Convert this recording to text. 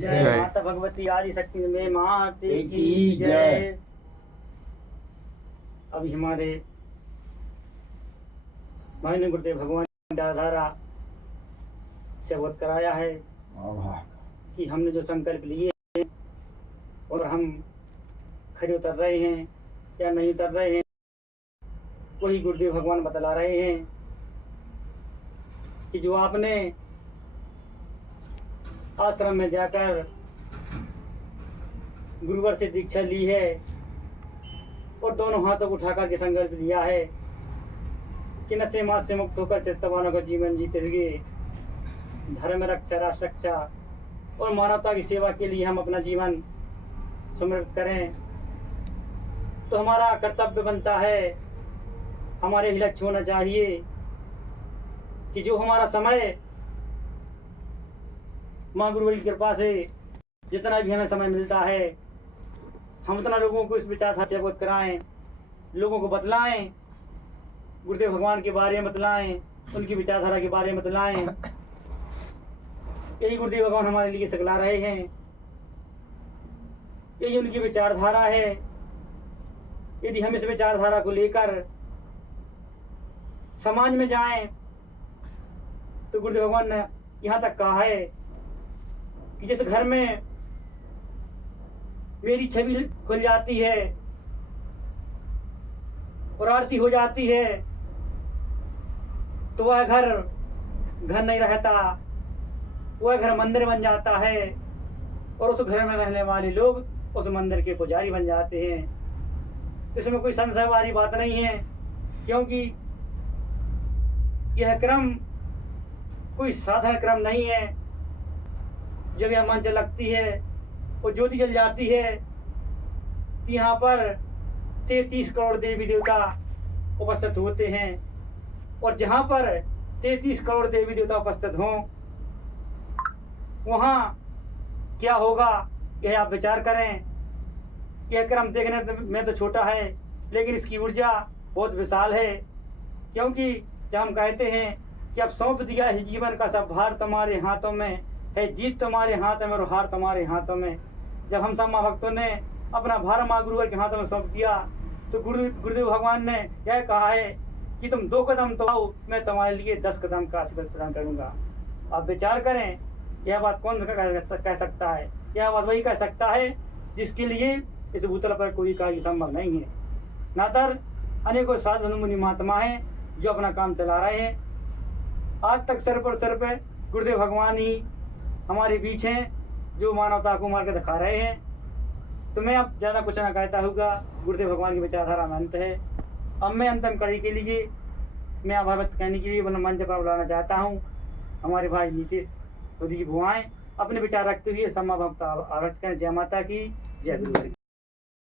जय माता भगवती आदि शक्ति में माते की जय। अभी हमारे माननीय गुरुदेव भगवान धारा से अवगत कराया है कि हमने जो संकल्प लिए हैं और हम खरे उतर रहे हैं या नहीं उतर रहे हैं, वही गुरुदेव भगवान बतला रहे हैं कि जो आपने आश्रम में जाकर गुरुवर से दीक्षा ली है और दोनों हाथों को उठाकर के संकल्प लिया है कि नशे मास से मुक्त होकर चित्तवानों का जीवन जीते हुए धर्म रक्षा, राष्ट्र रक्षा और मानवता की सेवा के लिए हम अपना जीवन समर्पित करें, तो हमारा कर्तव्य बनता है, हमारे ही लक्ष्य होना चाहिए कि जो हमारा समय माँ गुरुवर की कृपा से जितना भी हमें समय मिलता है, हम उतना लोगों को इस विचारधारा से अवगत कराएं, लोगों को बतलाएं, गुरुदेव भगवान के बारे में बतलाएं, उनकी विचारधारा के बारे में बतलाएं। यही गुरुदेव भगवान हमारे लिए सिखला रहे हैं, यही उनकी विचारधारा है। यदि हम इस विचारधारा को लेकर समाज में जाएं, तो गुरुदेव भगवान ने यहाँ तक कहा है कि जिस घर में मेरी छवि खुल जाती है और आरती हो जाती है, तो वह घर घर नहीं रहता, वह घर मंदिर बन जाता है और उस घर में रहने वाले लोग उस मंदिर के पुजारी बन जाते हैं। तो इसमें कोई संशय वाली बात नहीं है, क्योंकि यह क्रम कोई साधारण क्रम नहीं है। जब यह मंच लगती है और ज्योति जल जाती है, तो यहाँ पर 33 करोड़ देवी देवता उपस्थित होते हैं, और जहाँ पर 33 करोड़ देवी देवता उपस्थित हों, वहाँ क्या होगा यह आप विचार करें। यह क्रम देखने में तो छोटा है, लेकिन इसकी ऊर्जा बहुत विशाल है, क्योंकि जब हम कहते हैं कि अब सौंप दिया है जीवन का सब भार तुम्हारे हाथों में है, जीत तुम्हारे हाथ में और हार तुम्हारे हाथों में। जब हम सब माँ भक्तों ने अपना भार माँ गुरुवर के हाथों में सौंप दिया, तो गुरुदेव भगवान ने यह कहा है कि तुम 2 कदम तो आओ, मैं तुम्हारे लिए 10 कदम का आशीर्वाद प्रदान करूँगा। आप विचार करें, यह बात कौन कह सकता है? यह बात वही कह सकता है जिसके लिए इस भूतल पर कोई कार्य संभव नहीं है। नातर अनेकों साधु मुनि महात्मा हैं जो अपना काम चला रहे हैं। आज तक सिर पे गुरुदेव भगवान ही हमारे बीच हैं, जो मानवता को मार के दिखा रहे हैं। तो मैं अब ज़्यादा कुछ ना कहता होगा, गुरुदेव भगवान की विचारधारा में अंत है। अब मैं अंतिम कड़ी के लिए मैं आभार व्यक्त करने के लिए मंच पर बुलाना चाहता हूँ हमारे भाई नीतीश जी भुआएं, अपने विचार रखते हुए सम्मा भक्त आवर्त करें। जय माता की जय गुरु।